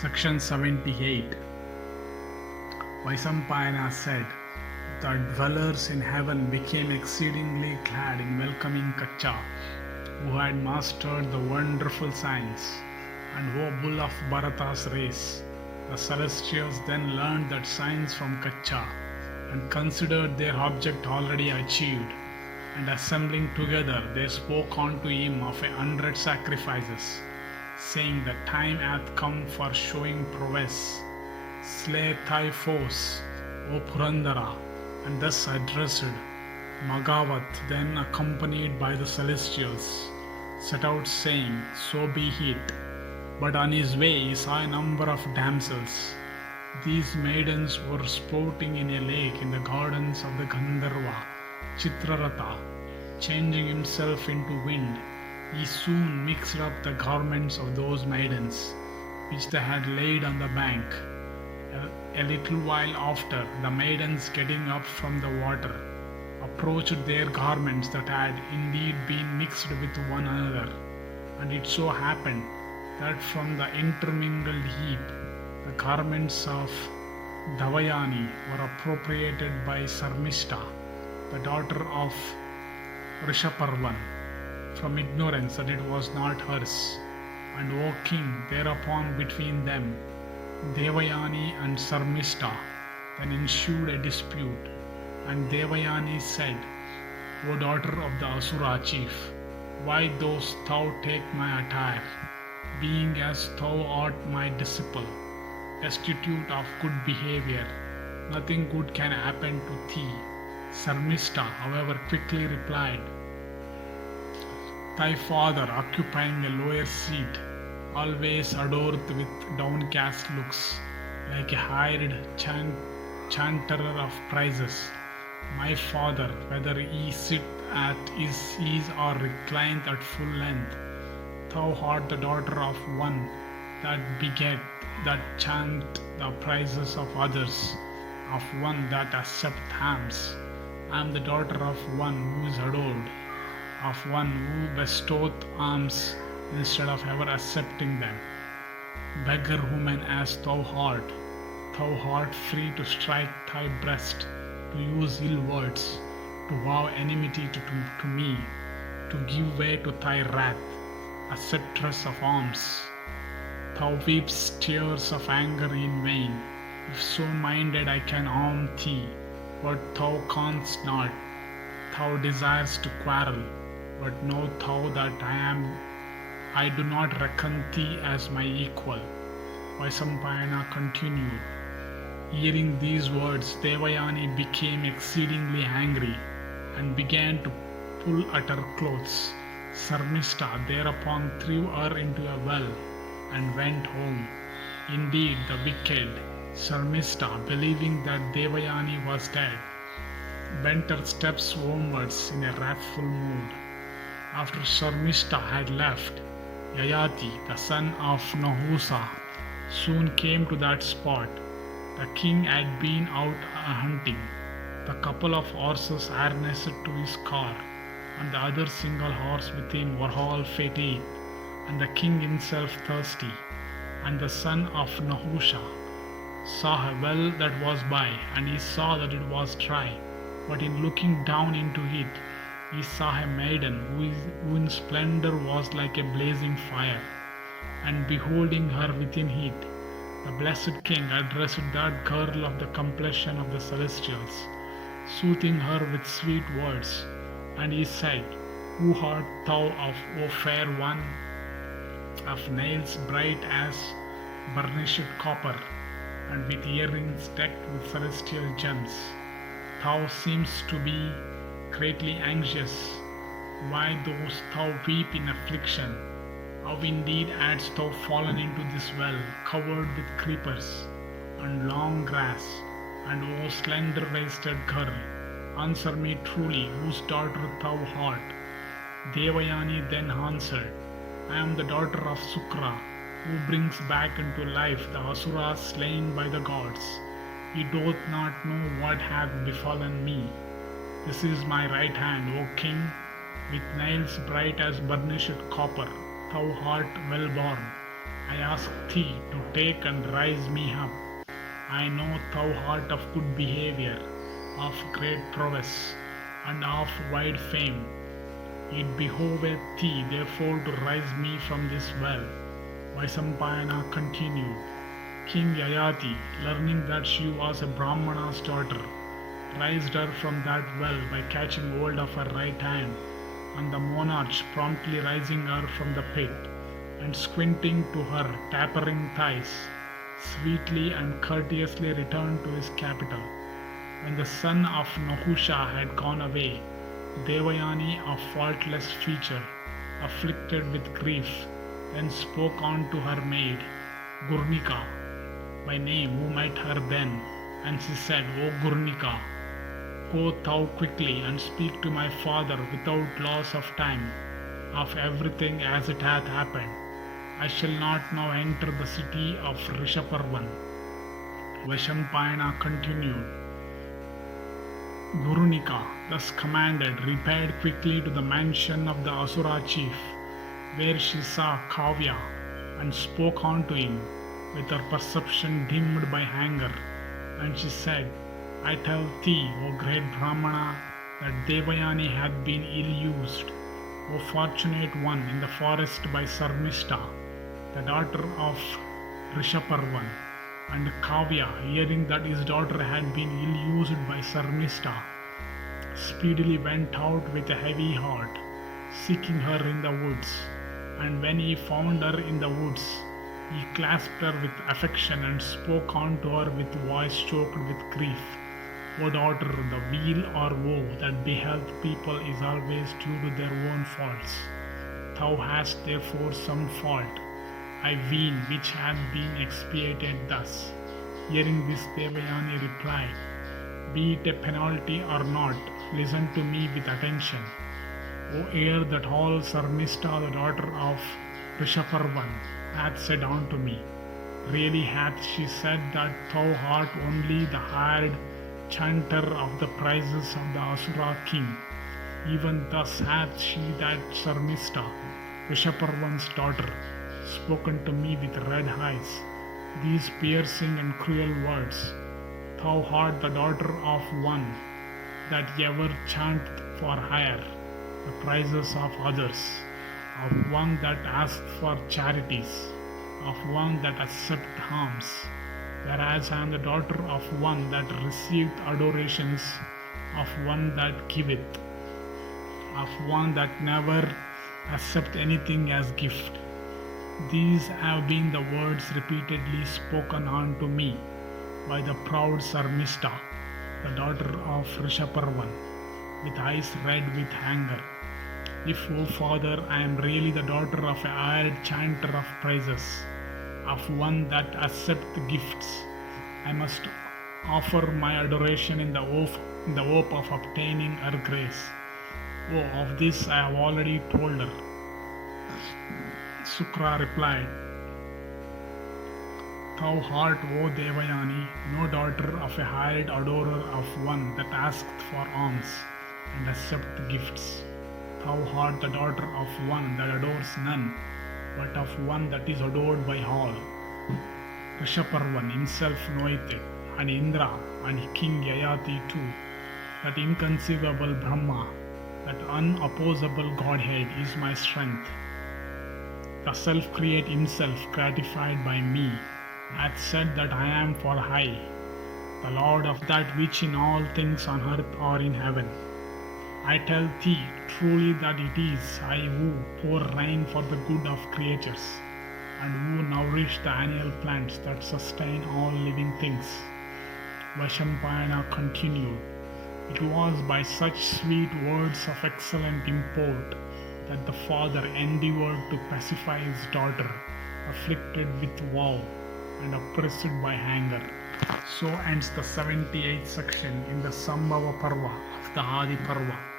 Section 78. Vaisampayana said, the dwellers in heaven became exceedingly glad in welcoming Kacha, who had mastered the wonderful science, and O bull of Bharata's race. The celestials then learned that science from Kacha, and considered their object already achieved, and assembling together they spoke unto him of 100 sacrifices, saying, the time hath come for showing prowess. Slay thy foes, O Purandara, and thus addressed. Maghavat, then accompanied by the celestials, set out saying, so be it. But on his way he saw a number of damsels. These maidens were sporting in a lake in the gardens of the Gandharva, Chitraratha. Changing himself into wind, he soon mixed up the garments of those maidens, which they had laid on the bank. A little while after, the maidens getting up from the water, approached their garments that had indeed been mixed with one another. And it so happened that from the intermingled heap, the garments of Davayani were appropriated by Sarmishta, the daughter of Rishaparvan, from ignorance that it was not hers. And O king, thereupon between them, Devayani and Sarmishta, then ensued a dispute. And Devayani said, O daughter of the Asura chief, why dost thou take my attire, being as thou art my disciple, destitute of good behavior? Nothing good can happen to thee. Sarmishta, however, quickly replied, thy father, occupying a lower seat, always adorned with downcast looks, like a hired chanterer of prizes. My father, whether he sit at his ease or reclined at full length, thou art the daughter of one that beget, that chant the praises of others, of one that accept alms. I am the daughter of one who is adored, of one who bestoweth alms instead of ever accepting them. Beggar woman as thou art free to strike thy breast, to use ill words, to vow enmity to me, to give way to thy wrath, acceptress of alms. Thou weepst tears of anger in vain. If so minded I can harm thee, but thou canst not. Thou desirest to quarrel, but know thou that I do not reckon thee as my equal. Vaisampayana continued. Hearing these words, Devayani became exceedingly angry and began to pull at her clothes. Sarmishta thereupon threw her into a well and went home. Indeed, the wicked Sarmishta, believing that Devayani was dead, bent her steps homewards in a wrathful mood. After Sarmishta had left, Yayati, the son of Nahusa, soon came to that spot. The king had been out hunting. The couple of horses harnessed to his car, and the other single horse with him were all fatigued, and the king himself thirsty. And the son of Nahusha saw a well that was by, and he saw that it was dry. But in looking down into it, he saw a maiden who in splendor was like a blazing fire. And beholding her within it, the blessed king addressed that girl of the complexion of the celestials, soothing her with sweet words. And he said, who art thou of, O fair one, of nails bright as burnished copper, and with earrings decked with celestial gems? Thou seemest to be greatly anxious. Why dost thou weep in affliction? How indeed hadst thou fallen into this well, covered with creepers and long grass? And O slender-waisted girl, answer me truly, whose daughter thou art? Devayani then answered, I am the daughter of Sukra, who brings back into life the Asuras slain by the gods. He doth not know what hath befallen me. This is my right hand, O king, with nails bright as burnished copper. Thou art well born, I ask thee to take and rise me up. I know thou art of good behavior, of great prowess, and of wide fame. It behoveth thee therefore to rise me from this well. Vaisampayana continued. King Yayati, learning that she was a Brahmana's daughter, raised her from that well by catching hold of her right hand, and the monarch promptly raising her from the pit, and squinting to her tapering thighs, sweetly and courteously returned to his capital. When the son of Nahusha had gone away, Devayani, of faultless feature, afflicted with grief, then spoke unto her maid, Gurnika, by name, who met her then, and she said, O Gurnika, go thou quickly and speak to my father without loss of time, of everything as it hath happened. I shall not now enter the city of Rishaparvan. Vaishampayana continued. Gurunika, thus commanded, repaired quickly to the mansion of the Asura chief, where she saw Kavya, and spoke unto him, with her perception dimmed by anger. And she said, I tell thee, O great Brahmana, that Devayani hath been ill-used, O fortunate one, in the forest by Sarmishta, the daughter of Rishaparvan. And Kavya, hearing that his daughter had been ill-used by Sarmishta, speedily went out with a heavy heart, seeking her in the woods. And when he found her in the woods, he clasped her with affection and spoke unto her with voice choked with grief. O daughter, the weal or woe that befalleth people is always due to their own faults. Thou hast therefore some fault, I ween, which hath been expiated thus. Hearing this, Devayani replied, Be it a penalty or not, listen to me with attention. O hear that all Sarmishta, the daughter of Rishaparvan, hath said unto me. Really hath she said that thou art only the hired chanter of the praises of the Asura king. Even thus hath she, that Sarmishta, Rishaparvan's daughter, spoken to me with red eyes, these piercing and cruel words. Thou art the daughter of one that ever chanteth for hire the praises of others, of one that asked for charities, of one that accepted alms, whereas I am the daughter of one that received adorations, of one that giveth, of one that never accept anything as gift. These have been the words repeatedly spoken unto me by the proud Sarmishta, the daughter of Rishaparvan, with eyes red with anger. If, O father, I am really the daughter of a hired chanter of praises, of one that accepts gifts, I must offer my adoration in the hope of obtaining her grace. Oh, of this I have already told her. Sukra replied, Thou art, O Devayani, no daughter of a hired adorer of one that asketh for alms and accepts gifts. Thou art the daughter of one that adores none, but of one that is adored by all. Rishaparvan himself knoweth it, and Indra and King Yayati too, that inconceivable Brahma, that unopposable Godhead is my strength. The self-create himself, gratified by me, hath said that I am for high, the Lord of that which in all things on earth or in heaven. I tell thee truly that it is I who pour rain for the good of creatures, and who nourish the annual plants that sustain all living things. Vaishampayana continued, It was by such sweet words of excellent import that the father endeavored to pacify his daughter, afflicted with woe and oppressed by anger. So ends the 78th section in the Sambhava Parva of the Adi Parva.